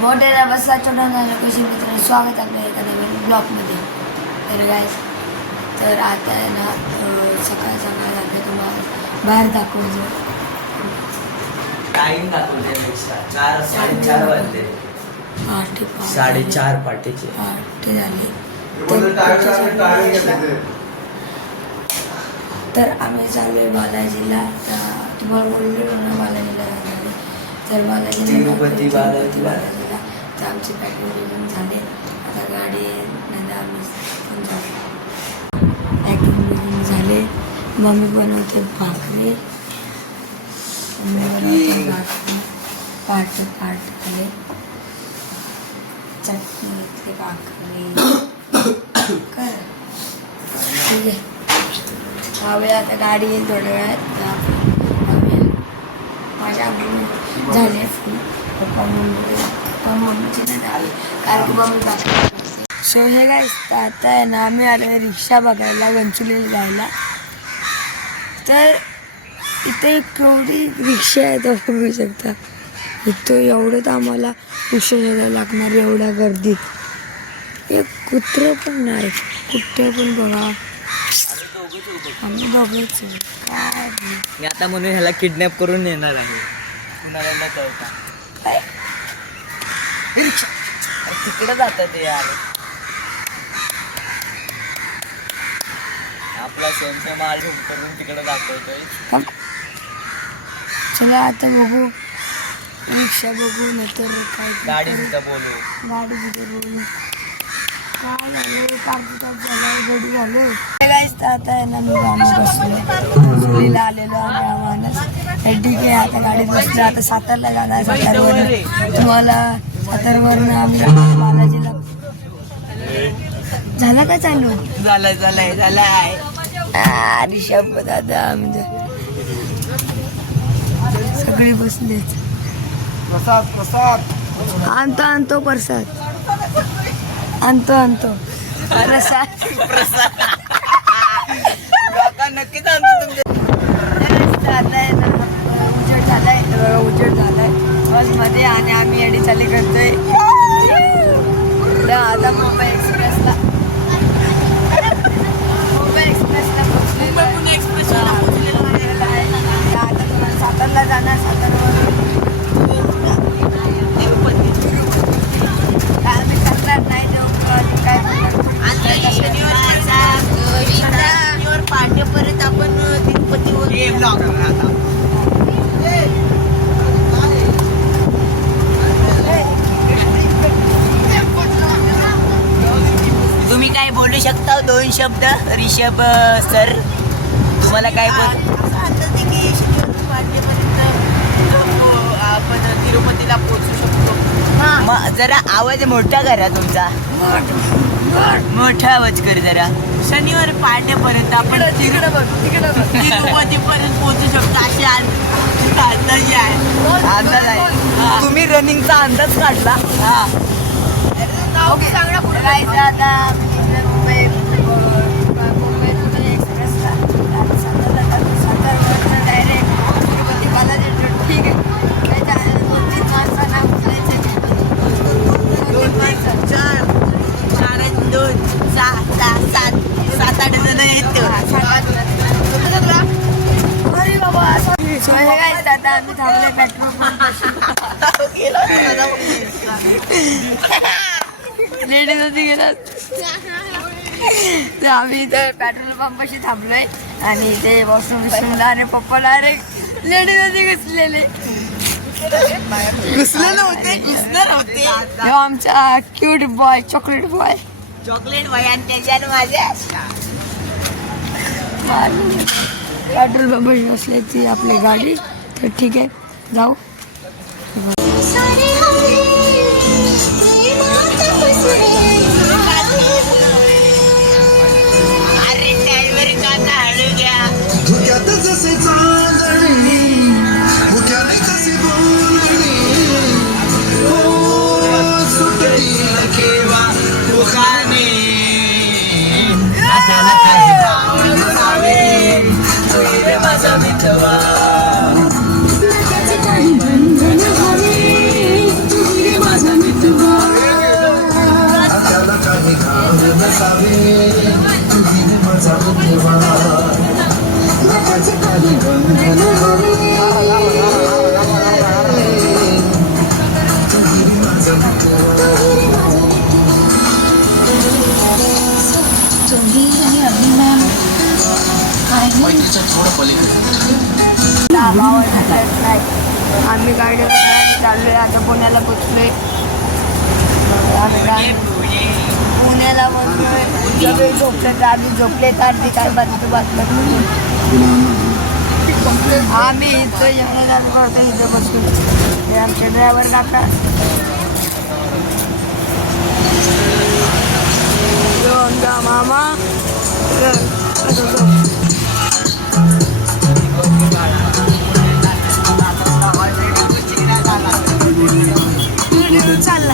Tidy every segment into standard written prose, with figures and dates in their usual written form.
मोठ्याला बसा छोटा झालं कशी मित्रांनो स्वागत आपल्या एका नवीन ब्लॉगमध्ये. तर गाईज तर आता आहे ना सकाळ सकाळ आपल्या तुम्हाला बाहेर दाखवतो. टाइम दाखवल्यापेक्षा 4:30 वाजले. 4:30 पाठीचे 8 झाले. तर आम्ही चालू बालाजीला. तुम्हाला बोललो ना बालाजीला जाणार आहे. तर तिरुपती बालाजीला तर आमची पॅकिंग झाले. आता गाडी नाही आम्ही पण जाऊ. पॅकिंग झाले. मम्मी बनवते भाकरी. पाट झाले. चटणी घेतली भाकरी कर ठीक आहे. हवे आता गाडी येईल थोड्या वेळात. माझ्या झाले फुल पप्पा मम्मीची नाही झाली कारण की मम्मी बाकी. सो हे काय आता आहे ना आम्ही आलो रिक्षा बघायला गंचुलीला जायला. तर इथे केवढी रिक्षा आहे तर बघू शकता. इथं एवढं तर आम्हाला रिक्षा घ्यायला लागणार एवढ्या गर्दीत. एक कुत्रं पण नाही. कुठे पण बघा आम्ही बघायचं काय मी आता म्हणून ह्याला किडनॅप करून नेणार आहे. कुणाला न कळता काय तिकडे जातात ते यार. आपला सेमचा माल घेऊन करून तिकडे दाखवतोय. चला आता बघू रिक्षा बघू नंतर काय गाडी तिथं बोलू. गाडी तिथे बोलू काय झालं. पार्टी झालं गडी झालं तर आता आहे ना मी गाणं बसलो आलेलो आम्ही आव्हानच. ठीक आहे आता गाडीत बसलो. आता सातारला जाणार. सातारवरून तुम्हाला सातारवरून आम्ही बालाजीला. झालं का चालू झालाय रिषभ दादा म्हणजे सगळे बसलेच. आणतो प्रसाद आणतो प्रसाद नक्कीच आणतो तुमच्या. उजेड झालाय बसमध्ये आणि आम्ही अडी चाली करतोय. आता मुंबई एक्सप्रेसला आता तुम्हाला सातारला जाणार. सातारवरून आम्ही करणार नाही शनिवार पांड्यापर्यंत आपण तिरुपतीवर तुम्ही काय बोलू शकता 2 शब्द रिषभ सर. तुम्हाला काय बोल आपण तिरुपतीला पोहोचू शकतो. जरा आवाज मोठा करा तुमचा. मोठा आवाज कर जरा. शनिवार पांड्यापर्यंत आपण तिरुपतीपर्यंत पोहोचू शकतो अशी अंदाज आहे. अंदाज आहे. तुम्ही रनिंगचा अंदाज काढला. आता मुंबईतून एक्सप्रेसला सातारवरून डायरेक्ट तिरुपती बालाजी. ठीक आहे. 2-3 माणसांना उचलायचं. 2, 4, 7, 8 जण येतो. अरे बाबा आता आम्ही थांबले पेट्रोल पंप. लेडीज होती गेला तर आम्ही इथं पेट्रोल पंपाशी थांबलोय आणि ते वॉशरूमला आणि पप्पाला अरे लेडीज होती घुसलेले. घुसणार होते. आमचा cute boy chocolate boy chocolate वयान त्याच्यात माझ्या पेट्रोल पंपाशी बसल्याची आपली गाडी. तर ठीक आहे जाऊ. अरे ड्रायव्हर काका हळू घ्या. धुक्यात जसे चांदणे मुक्याने कसे बोलणे हो सुटली केव्हा मुखाने माझा मित्रवा नाही. आम्ही गाडीवर चाललोय आता पुण्याला पोचलोय. पुण्याला पोचलोय. सगळे झोपले आम्ही झोपले तर ती काय बाजू आम्ही इथं जेवण आलो होतो इथं बसून. हे आमचे ड्रायव्हर काका आमचा मामा चालला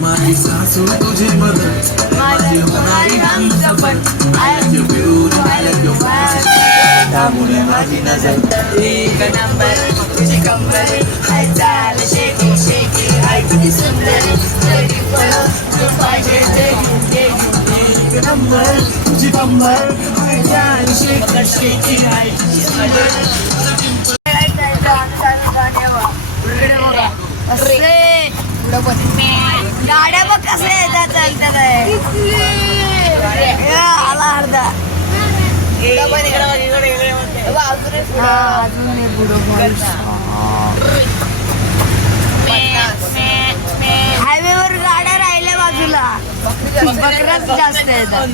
माझी सासू तुझी मदत माझी होणारी त्यामुळे माझी नजर एक नंबर तुझी कंबर हाय चाल शेकी शेकी हाय किती सुंदर तरी पण तू पाहिजे ते एक नंबर तुझी कंबर जान शेकी शेकी हाय किती सुंदर गाड्या बघ कसं येतात चालतात आला अर्धा अजून हायवेवर गाड्या राहिल्या बाजूला बकराच जास्त येतात.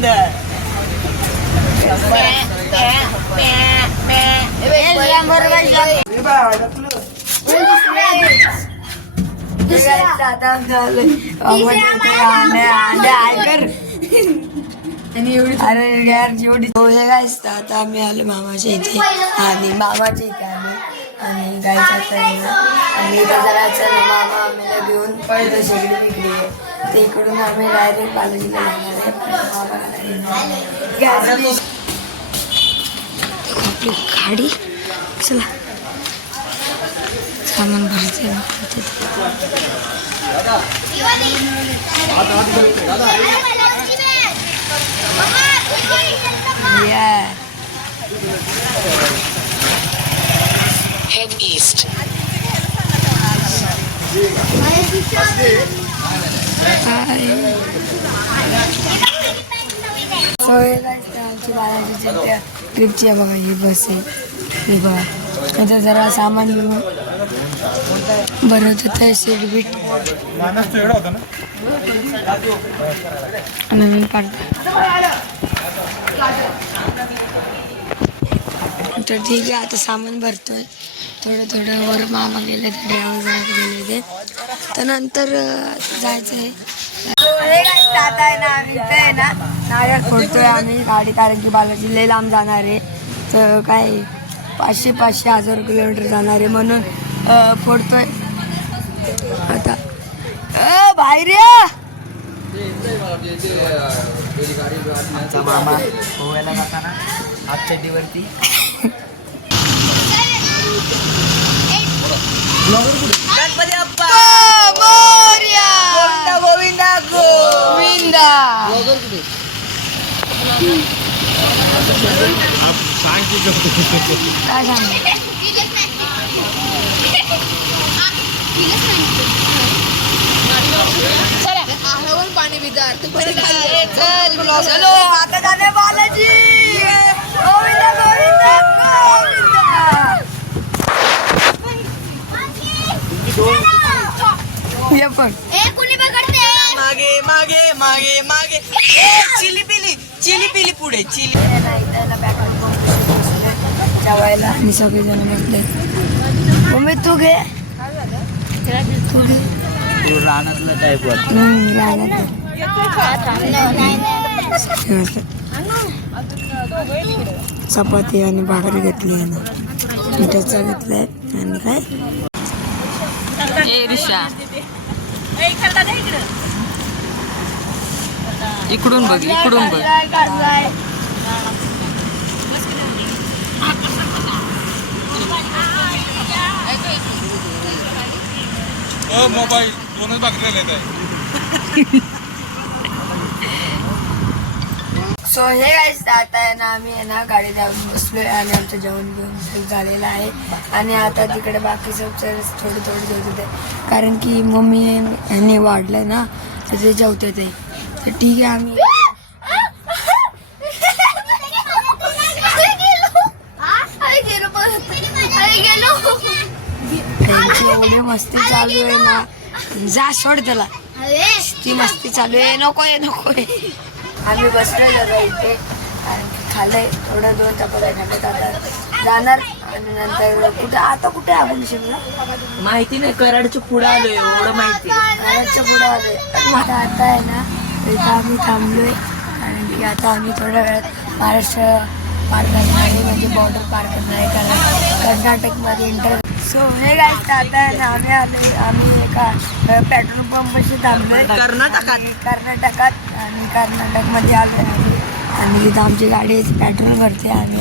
अरे यार जेवढी हे गायच आता आम्ही आलो मामाच्या इथे आणि मामाच्या इथे आलो आणि गायचा आणि इथं जरा चल मामा आम्हाला घेऊन पळतो सगळी विक्री आहे ते इकडून आम्ही डायरेक्ट बालाजीला जाणार आहे. आपली गाडी चला सामान भरायचं Head east. ट्रिपची आहे बघा ही बस आहे ही बघा आता जरा सामान घेऊन बरं होतं सीट बीट नवीन काढतो तर ठीक आहे आता सामान भरतोय थोडं थोडं वर मामा गेले ते ड्रायव्हर जरा गेले ते तर नंतर जायचं आहे. आता आहे ना आम्ही इथे आहे ना नारळ फोडतोय आम्ही गाडी कारण की बालाजी लय लांब जाणार आहे तर काय 500-1000 किलोमीटर जाणार आहे म्हणून फोडतोय आता बाहेर या. मामा गोव्याला जाताना हातचड्डीवरती गणपती बाप्पा मोरया गोविंदा गोविंदा काय सांग पाणी विदार चलो आता जाणे बालाजी गोविंदा गोविंदा गोविंदा ये पण मागे मागे मागे मागे चिली पिली पुढे चिली जेवायला आणि सगळेजण बसले. मम्मी तू घे तू घे रानातलं काय चपाती आणि भाकरी घेतली आहे ना मिठाचा घेतलाय आणि काय इकडून बघ इकडून बघ मोबाईल दोनच बागलेले आहेत. सो हे गाईस आता आहे ना आम्ही आहे ना गाडी जाऊन बसलोय आणि आमचं जेवण घेऊन झालेलं आहे आणि आता तिकडे बाकी सब थोडे थोडे जेवत होते कारण की मम्मी यांनी वाढलंय ना तिथे जेवते ते तर ठीक आहे आम्ही एवढी मस्ती चालू आहे ना, जा सोड त्याला, ती मस्ती चालू आहे, नकोय नकोय. आम्ही बसलो जरा इथे आणि खाल्लंय थोडं 2 चपात्या खाल्ल्यात. आता जाणार आणि नंतर कुठे आपण शिकलो माहिती नाही, कराडच्या पुढे आलोय एवढं माहिती. घराच्या पुढे आलोय. आता आहे ना इथं आम्ही थांबलोय आणि आता आम्ही थोड्या वेळात महाराष्ट्र पार करणार आहे, म्हणजे बॉर्डर पार करणार आहे, कारण कर्नाटकमध्ये इंटर. सो हे काय आता आहे ना आम्ही एका पेट्रोल पंपशी थांबलोय कर्नाटकात आणि कर्नाटकमध्ये आलो आहे आणि तिथं आमची गाडी पेट्रोल भरते आणि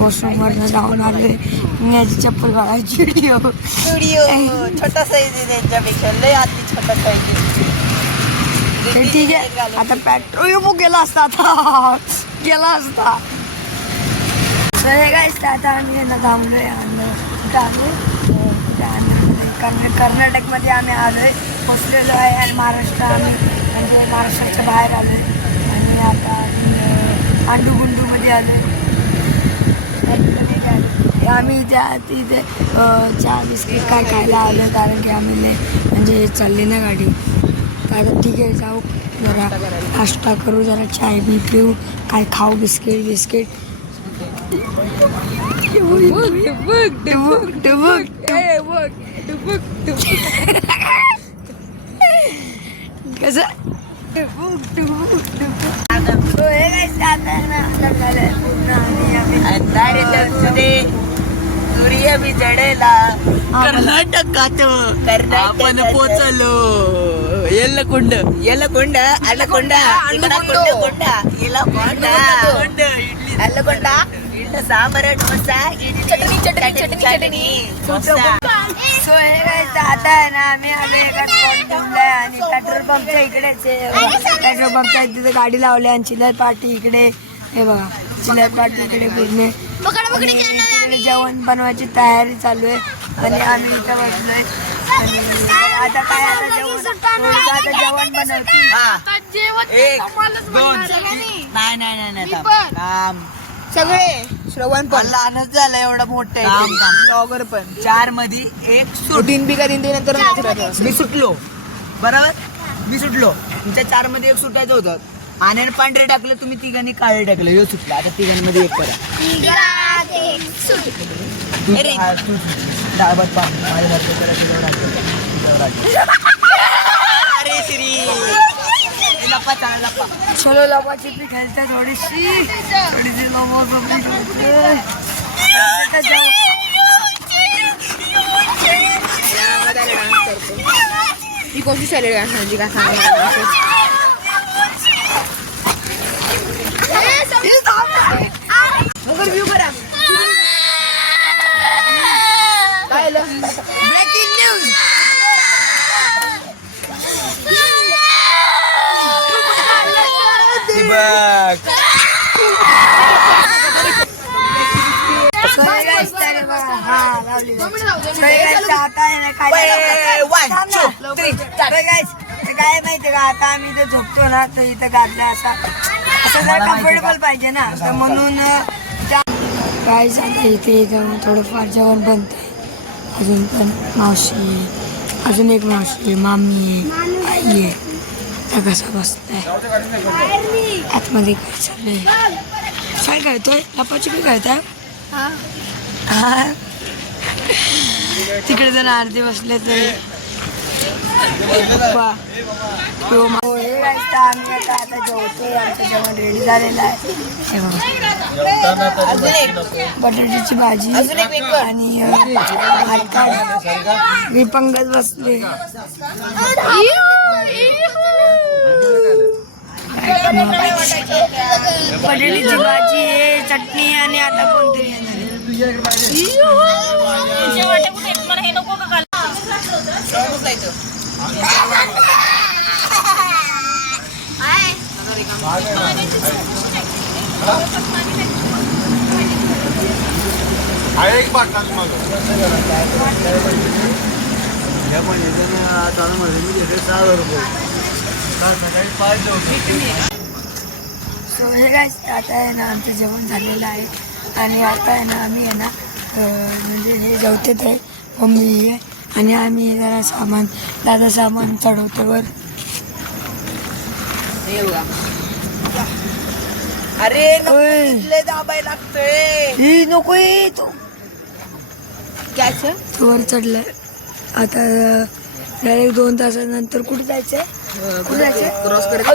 वॉशरूमवरनं जाऊन आलोय. मी याची चप्पल बघायची व्हिडिओ छोटा साईज आहे त्यांच्यापेक्षा, लय आधी छोटा साईज. ठीक आहे. आता पेट्रोल गेला असता गेला असता. सो हे काय आता आम्ही ना थांबलोय आणि कुठं आलोय कर्नाटकमध्ये आम्ही आलोय, पोचलेलो आहे आणि महाराष्ट्र आम्ही म्हणजे महाराष्ट्राच्या बाहेर आलोय आणि आता आंडूगुंडूमध्ये आलोय. आम्ही तिथे चहा बिस्किट काय खायला आलो, कारण की आम्ही म्हणजे चालली ना गाडी. तर आता ठीक आहे, जाऊ जरा नाश्ता करू, जरा चाय बी पिऊ, काय खाऊ, बिस्किट. कसं सूर्य बी जडेला कर्नाटकात आपण पोचलो. येल्लकुंड सांबर डोसा चटणी. सो हे काय आता आहे ना आम्ही आलो एका स्पॉट थांबलाय आणि पेट्रोल पंपच्या इकडेच पेट्रोल पंपच्या तिथे गाडी लावली आणि चिल्लर पार्टी इकडे. हे बघा चिल्लर पार्टी इकडे पूर्ण जेवण बनवायची तयारी चालू आहे आणि आम्ही इथं बसलोय आणि आता काय आता जेवण बनवतील. 1 2 नाही सगळे श्रवण पण लहानच झालं एवढं मोठं ब्लॉगर पण 4 मध्ये 1 सुटीन बी का 3 नंतर मी सुटलो. बरोबर मी सुटलो. तुमच्या 4 मध्ये 1 सुटायचं होतं आणि पांढरे टाकले, तुम्ही तिघांनी काळे टाकले, हे सुटला. आता तिघांमध्ये 1 करा. अरे श्री लप्पा चलो लपाछपी खेळते थोडीशी ही कोणती सॅलेड घालण्याची का सांगा. व्ह्यू करा काय ब्रेकिंग न्यूज. काय माहितीये का, आता आम्ही इथे झोपतो ना तर इथं गाडलं असं जरा कम्फर्टेबल पाहिजे ना, तर म्हणून काय सांगा इथे जाऊन थोडंफार जेवण बनतंय. अजून पण मावशी आहे, अजून एक मावशी आहे, मामी आहे, आई आहे. त्या कसा बसलाय आतमध्ये, काय चाललंय, काय खेळतोय, लपाछपी खेळताय. तिकडे जण आरती बसले तरी आम्ही आता जेवतोय. आमचं जेवण रेडी झालेलं आहे. बटाट्याची भाजी आणि मी पंगत बसले. बटाट्याची भाजी आहे, चटणी आणि आता कोणतरी येणार आहे एक बाटला तुम्हाला. सो हे काय आता आहे ना आमचं जेवण झालेलं आहे आणि आता आहे ना आम्ही आहे ना म्हणजे हे जेवतेच आहे. मम्मी आहे आणि आम्ही जरा सामान दादा सामान चढवतो वर. हे बघा. अरे ओय. लय दाबायला लागतोय. ही नको ये तो कॅच वर चढलाय. आता डायरेक्ट 2 तासानंतर कुठे जायचंय? कुठे जायचंय? क्रॉस करत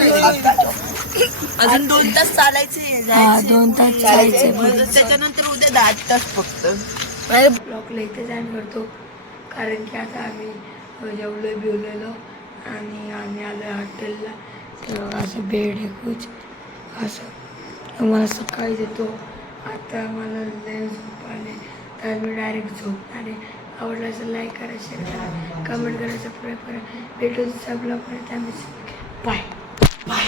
अजून 2 तास चालायचे. हा 2 तास जायचंय. त्याच्यानंतर उद्या 10 तास फक्त. ब्लॉकला इथे जाण करतो कारण की आता आम्ही जेवलो बिवलेलो आणि आम्ही आलो हॉटेलला. तर असं बेड आहे खूप असं मला सकाळी देतो. आता मला लय झोप आले तर मी डायरेक्ट झोपणार आहे. आवडलं असं लाईक करा, शेअर करा, कमेंट करा, सबस्क्राईब करा. भेटू दुसऱ्या ब्लॉगमध्ये. त्यामुळे बाय बाय.